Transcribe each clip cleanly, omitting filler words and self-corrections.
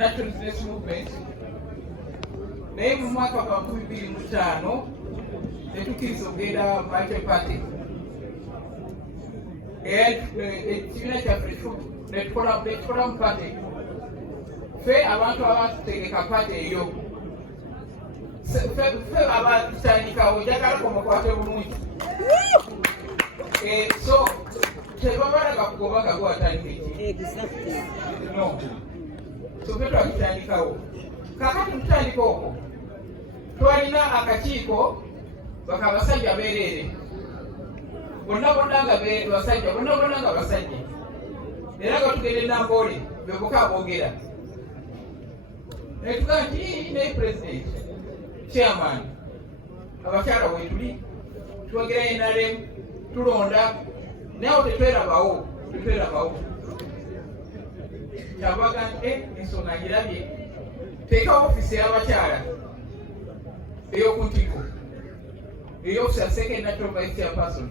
National Business Movement naye mu mwaka wa 2005 netukkiriza okugenda Market Party ekibiina kyaffe netukola mu party ffe abantu abatutegeka party eyo ffe abatandikawo njagala komukwate bulungi so tebabalaga kugobaga gwatandika eki no so ffe twakitandikawo kakati mutandika okwo twalina akakiiko bakabasajja bereere bonna nga basajja bonna nga basajja era nga tugenda enambole beboka boogera netugaa nti ne president chairman abakyala wetuli twogera NRM tulonda nawe tetwerabawo kyabaga ensonga ngirabye teeka ofisi y'abakyala ey'oku ntiko ey'ofisa second natural vice chairperson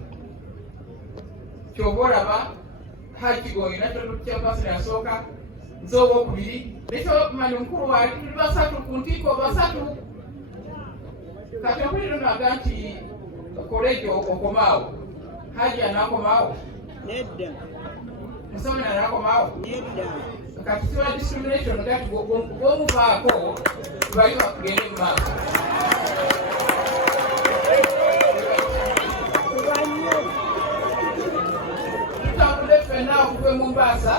kyoba olaba hakigonyi natural chairperson yasooka nze owookubiri nekyo mani omukulu waali tuli basatu ku ntiko basatu kati okuliro naga nti kolejo okomaawo haji anakomaawo nedda musomera anakomaawo nedda kati kiba discrimination kati bwomuvaako bali bakugende mu maaso tutambule ffenna okuva mu Mombasa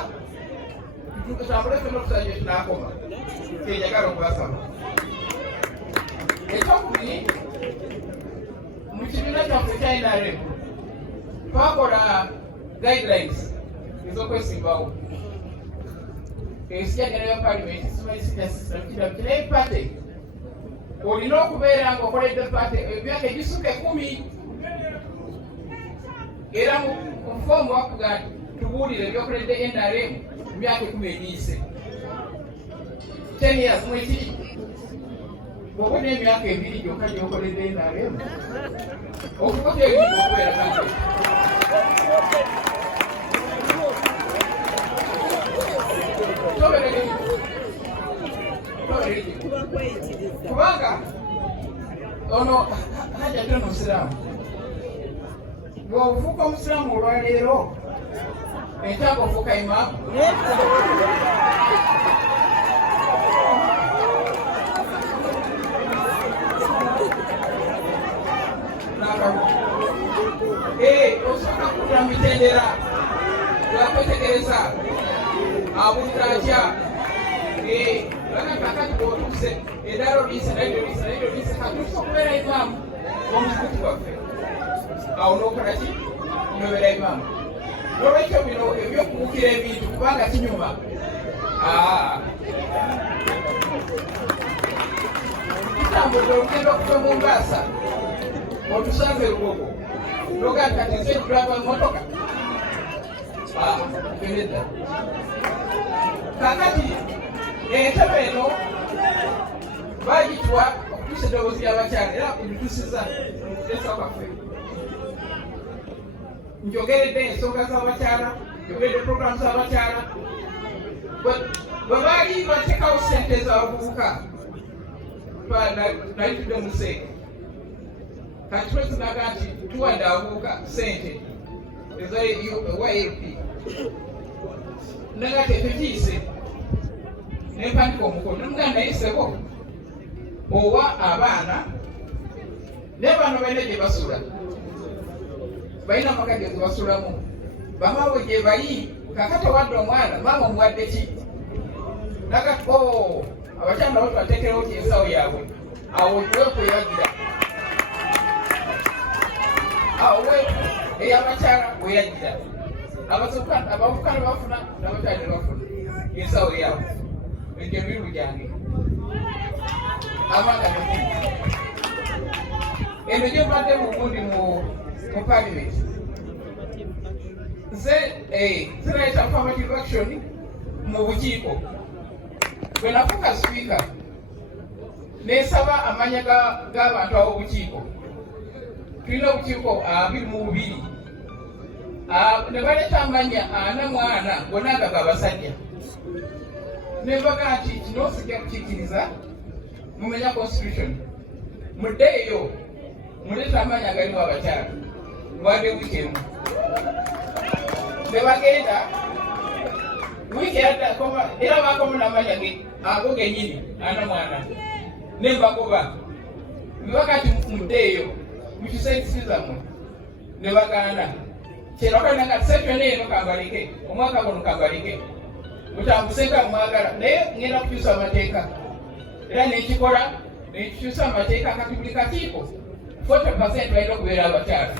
tutambule ffenna okusala gye tunaakoma kenjagala okubasaba ekyokubiri mu kibiina kyaffe kya NRM twakola guidelines ez'okwesimbawo esijagala ya parliament naye party olina okubeera nga okoledde party emyaka egisukka 10 era mu foomu wakuga nti tubuulire ebyokoledde NRM mu myaka 10 egiyise 10 years mwekiri bwoba n'emyaka 2 gyokka gyokoledde NRM okukola ebintu okubeera kanje kubanga ono hajja tena omusiraamu bw'ofuuka omusiraamu olwaleero enkyaga ofuuka imaamu osooka kudda mu mitendera lwakwetegereza abulira atya kakati bw'otuuse eddaala oliise nalidoliise katuusa okubeera imaamu omusukuti waffe awo n'okola ki nobeera imaamu olwekyo bino ebyokubuukira ebintu kubanga kinyuma tutambudde olugendo okuva mu Mombasa otusanze Lugogo noga kati nze tulava mmotoka edda kakati entebe eno bagitwa okutuusa eddoboozi ly'abakyala era ebituusiza okuteesa kwaffe njogeredde ensonga z'abakyala njogeredde programu z'abakyala bwe baali bateekawo ssente z'abavubuka nayitudde mu seeke kati twezinaga nti tuwadde abavubuka ssente ezaYLP naga tetukiise nempandika omukono nemuganda naye ssebo owa abaana ne bano balina gye basula balina amaka ge basulamu bamaabwe gye bali kakati owadde omwana maama omuwadde ki naga abakyala nabo tubateekerawo ki ensawo yaabwe awo wekweyagira awo ey'abakyala weyagira abavubuka ne bafuna n'abakyala ne bafuna ensawo yaabwe egyo emirumu gyange amanga nekumi eno gye mbadde mu gundi mu parliament nze zirayita affirmative action mu bukiiko bwe nafuuka sipiika nesaba amanya g'abantu ab'obukiiko tulina obukiiko 22 ne baleeta amanya 44 bonna nga g'abasajja nembaga nti kino sijja kukikkiriza mumenya constitution muddeeyo muleeta amaanyi agalimu abakyala wadde wiiki emu ne bagenda wiiki era bakomu n'amaanyi ago gennyini ana mwana ne mbagoba nebaga nti muddeeyo mukyuse ensi zammwe ne bagaana kyerakananga sekyona eno kambalike omwaka guno kambalike mutambuse nga mwagala naye ngenda kukyusa amateeka era nekikola nekikyusa amateeka kati buli kakiiko 40% balina okubeera abakyala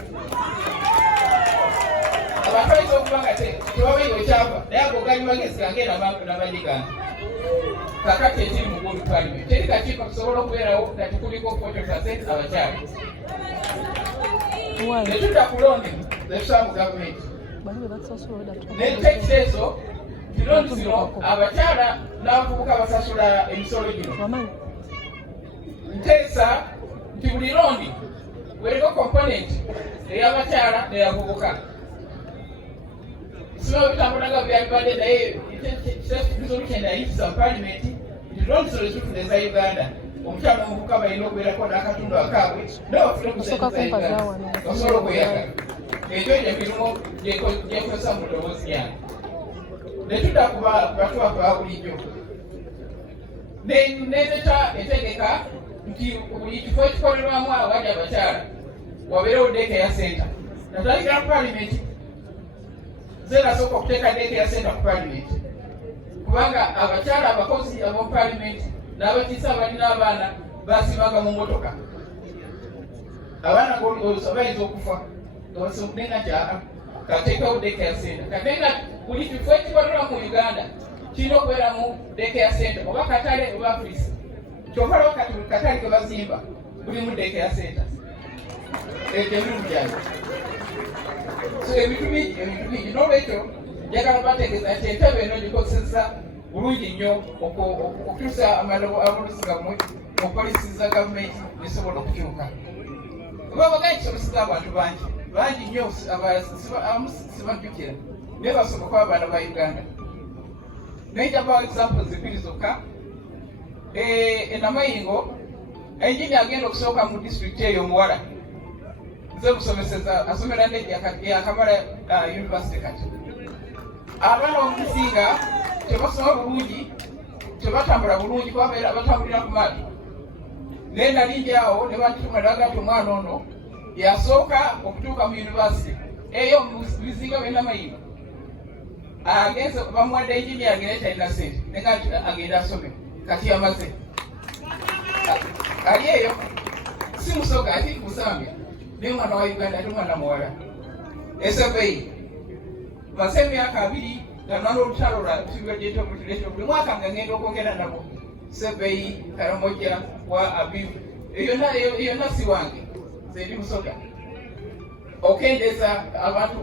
abantu bayinza okuba nga tebabayiwa ekyava naye ago gali magezi gange namanyi gange kakati ekiri mu Bund Parliament teri kakiiko kisobola okubeerawo kati kuliko 40% abakyala netudda ku looni zetusaba mu gavumenti netekiteeso kilooni zino abakyala n'abavubuka basasula emisolo gino nteesa nti buli looni weriko komponenti ey'abakyala n'eyavubuka sima bitambulaga byalibadde naye resolution yayitisa mu palimenti nti looni zino zitufune eza Uganda omukyala omuvubuka balina okubeerako n'akatundu akaabwe nabafune okusenza Uganda osobola okweyagala ekyo gyemirimu gyekozesa mu ddoboozi lyange netudda ku batuwafe ba bulijjo neeta entegeka nti buli kifo ekikolerwamu awali abakyala wabeerewo daycare center natandikira ku palimenti zerasooka okuteeka daycare center ku palimenti kubanga abakyala abakozi ab'omu palimenti n'abakiisa abalina abaana basimanga mu motoka abaana ng'olowooza bayinza okufa ngabasomudenga kyaka kateekawo daycare center katenga buli kifo ekikolerwa mu Uganda kirina okubeera mu daycare center oba katale oba poliisi kyovalawo kati buli katale ke bazimba bulimu daycare center ekyo emirimu gyange so ebintu bingi n'olwekyo njagala bategeeza nti entebe eno gikozesa bulungi nnyo okukyusa amalobozi gammwe okupolisiza gavumenti nesobola okukyuka babaga ekisomeseza abantu bangi nnyo abamu sibajjukira naye basoboka abaana ba Uganda nayejabawo examples zibiri zokka enamayingo enjini agenda okusooka mu disitulikiti eyo omuwala nze musomeseza asomera yakamala university kati abaana omusinga tebasoma bulungi tebatambula bulungi kubabeera batambulira ku maati naye nalingi awo ne batuma daga ti omwana ono yasooka okutuuka mu university eyo mubizinga byenamayingo agenze bamuwadde enjini agenda talina sente nenga agenda asome kati yamaze ali eyo si musoga ati kusambya naye mwana wa Uganda ati mwana muwala esebeyi maze emyaka 2 nga nwana olutalo lwa buli mwaka nga ngenda okwogera nabo sebeyi Karamoja wa Abibu eyo yonna si wange nze ndi musoga okendeza abantu